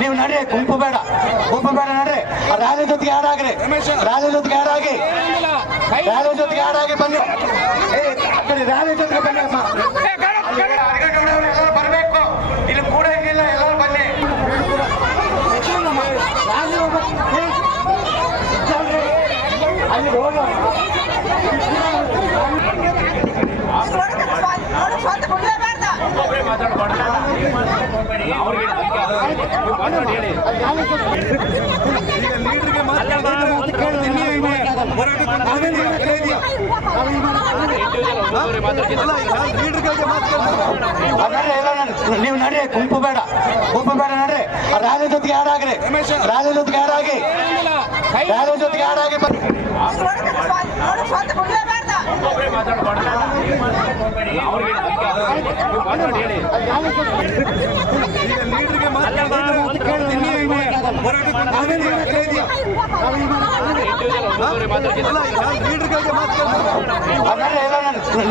ನೀವು ನಡ್ರಿ, ಗುಂಪು ಬೇಡ ನಡ್ರಿ. ರ್ಯಾಲಿ ಜೊತೆಗೆ ಆಡ್ ಆಗ್ರಿ, ರ್ಯಾಲಿ ಜೊತೆಗೆ ಆಡ್ ಆಗಿ, ರ್ಯಾಲಿ ಜೊತೆಗೆ ಆಡ್ ಆಗಿ ಬನ್ನಿ. ರ್ಯಾಲಿ ಜೊತೆಗೆ ಬನ್ನಿ ಅಮ್ಮ. ಎಲ್ಲರೂ ಬರ್ಬೇಕು, ಇಲ್ಲಿ ಕೂಡ ಹಿಂಗಿಲ್ಲ, ಎಲ್ಲರೂ ಬನ್ನಿ. ಅಲ್ಲಿ ಹೋಗ ನೀವು ನಡ್ರಿ, ಗುಂಪು ಬೇಡ ನಡ್ರಿ. ರ್ಯಾಲಿ ಜೊತೆಗೆ ಆಡ್ ಆಗ್ರಿ, ರ್ಯಾಲಿ ಜೊತೆಗೆ ಆಡ್ ಆಗಿ, ರ್ಯಾಲಿ ಜೊತೆಗೆ ಆಡ್ ಆಗಿ ಬನ್ನಿ.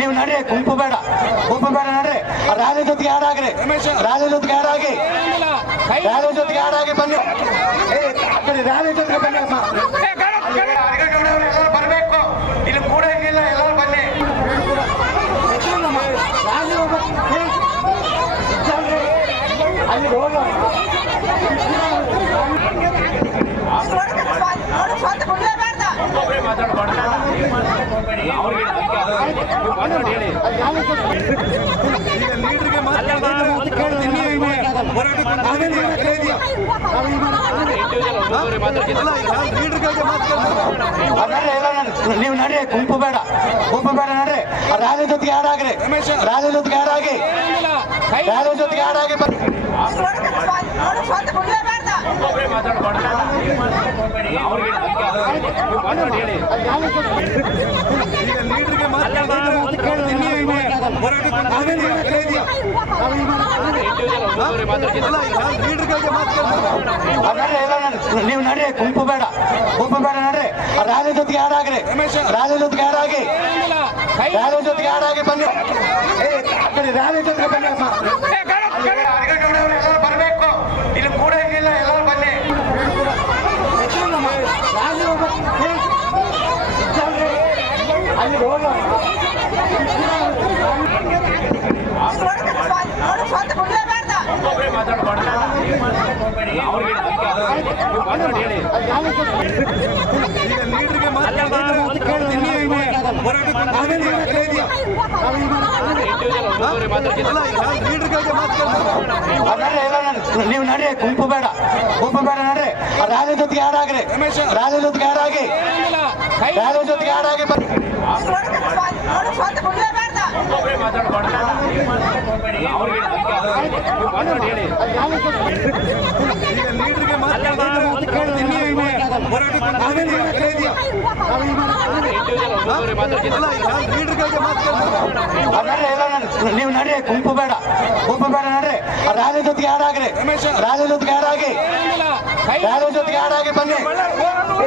ನೀವು ನಡ್ರಿ, ಗುಂಪು ಬೇಡ ನಡ್ರಿ. ರ್ಯಾಲಿ ಜೊತೆಗೆ ಆಡ್ ಆಗ್ರಿ, ರ್ಯಾಲಿ ಜೊತೆಗೆ ಆಡ್ ಆಗಿ, ರ್ಯಾಲಿ ಜೊತೆಗೆ ಆಡ್ ಆಗಿ ಬನ್ನಿ. ರ್ಯಾಲಿ ಜೊತೆಗೆ ಬನ್ನಿ ಅಮ್ಮ. ಎಲ್ಲರೂ ಬರ್ಬೇಕು, ಇಲ್ಲಿ ಕೂಡ ಹಿಂಗಿಲ್ಲ, ಎಲ್ಲರೂ ಬನ್ನಿ. ಅಲ್ಲಿ ಹೋಗ ನೀವು ನಡ್ರಿ, ಗುಂಪು ಬೇಡ ನಡ್ರಿ. ರ್ಯಾಲಿ ಜೊತೆಗೆ ಆಡ್ ಆಗ್ರಿ, ರ್ಯಾಲಿ ಜೊತೆಗೆ ಆಡ್ ಆಗಿ, ರ್ಯಾಲಿ ಜೊತೆಗೆ ಆಡ್ ಆಗಿ ಬನ್ನಿ. ನೀವು ನಡ್ರಿ, ಗುಂಪು ಬೇಡ ನಡ್ರಿ. ರ್ಯಾಲಿ ಜೊತೆಗೆ ಆಡ್ ಆಗ್ರಿ, ರ್ಯಾಲಿ ಜೊತೆಗೆ ಆಡ್ ಆಗಿ, ರ್ಯಾಲಿ ಜೊತೆಗೆ ಆಡ್ ಆಗಿ ಬನ್ನಿ. ರ್ಯಾಲಿ ಜೊತೆಗೆ ಬನ್ನಿ ಅಮ್ಮ. ಎಲ್ಲರೂ ಬರ್ಬೇಕು, ಇಲ್ಲಿ ಕೂಡ ಹಿಂಗಿಲ್ಲ, ಎಲ್ಲರೂ ಬನ್ನಿ. ಅಲ್ಲಿ ಹೋಗ ನೀವು ನಡ್ರಿ, ಗುಂಪು ಬೇಡ ನಡ್ರಿ. ರ್ಯಾಲಿ ಜೊತೆಗೆ ಆಡ್ ಆಗ್ರಿ, ರ್ಯಾಲಿ ಜೊತೆಗೆ ಆಡ್ ಆಗಿ, ರ್ಯಾಲಿ ಜೊತೆಗೆ ಆಡ್ ಆಗಿ ಬನ್ನಿ. ನೀವು ನಡ್ರಿ, ಗುಂಪು ಬೇಡ ನಡ್ರಿ. ರ್ಯಾಲಿ ಜೊತೆಗೆ ಆಡ್ ಆಗ್ರಿ, ರ್ಯಾಲಿ ಜೊತೆಗೆ ಆಡ್ ಆಗಿ, ರ್ಯಾಲಿ ಜೊತೆಗೆ ಆಡ್ ಆಗಿ ಬನ್ನಿ.